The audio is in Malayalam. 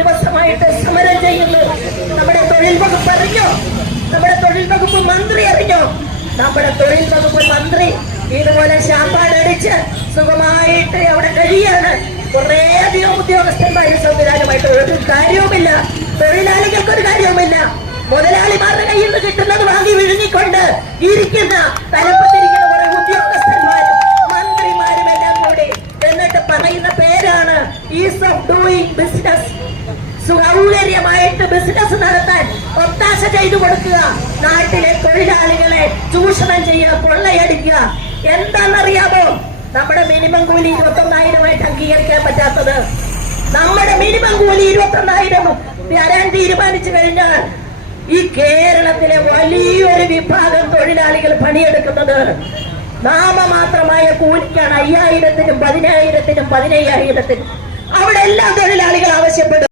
ദിവസമായിട്ട് സമരം ചെയ്യുന്നു. നമ്മുടെ തൊഴിൽ വകുപ്പ് അറിഞ്ഞോ? നമ്മുടെ തൊഴിൽ വകുപ്പ് മന്ത്രി അറിഞ്ഞോ? നമ്മുടെ തൊഴിൽ വകുപ്പ് മന്ത്രി ഇതുപോലെ ശാമ്പാടടിച്ച് സുഖമായിട്ട് അവിടെ കഴിയാണ്. കുറേയധികം ഉദ്യോഗസ്ഥന്മാരും സംവിധാനമായിട്ട് ഒരു കാര്യവുമില്ല. തൊഴിലാളികൾക്കൊരു കാര്യവുമില്ല. മുതലാളിമാരുടെ കയ്യിൽ നിന്ന് കിട്ടുന്നത് വാങ്ങി വിഴുങ്ങിക്കൊണ്ട് ഇരിക്കുന്ന തലപ്പത്തിരിക്കുന്ന കുറെ ഉദ്യോഗസ്ഥന്മാരും മന്ത്രിമാരും എല്ലാം കൂടി എന്നിട്ട് പറയുന്ന പേരാണ് ഈസ് ഓഫ് ഡൂയിങ് ബിസിനസ്. സൗകര്യമായിട്ട് ബിസിനസ് നടത്താൻ ഒത്താശ ചെയ്തു കൊടുക്കുക, നാട്ടിലെ തൊഴിലാളികളെ ചൂഷണം ചെയ്യുക, കൊള്ളയടിക്കുക. എന്താണെന്നറിയാമോ? നമ്മുടെ മിനിമം കൂലി 21,000 അംഗീകരിക്കാൻ പറ്റാത്തത്. നമ്മുടെ മിനിമം കൂലി 21,000 തരാൻ തീരുമാനിച്ചു കഴിഞ്ഞാൽ ഈ കേരളത്തിലെ വലിയൊരു വിഭാഗം തൊഴിലാളികൾ പണിയെടുക്കുന്നത് നാമമാത്രമായ കൂലിക്കാണ്. 5,000-നും 10,000-നും 15,000-നും അവിടെ എല്ലാം തൊഴിലാളികൾ ആവശ്യപ്പെടും.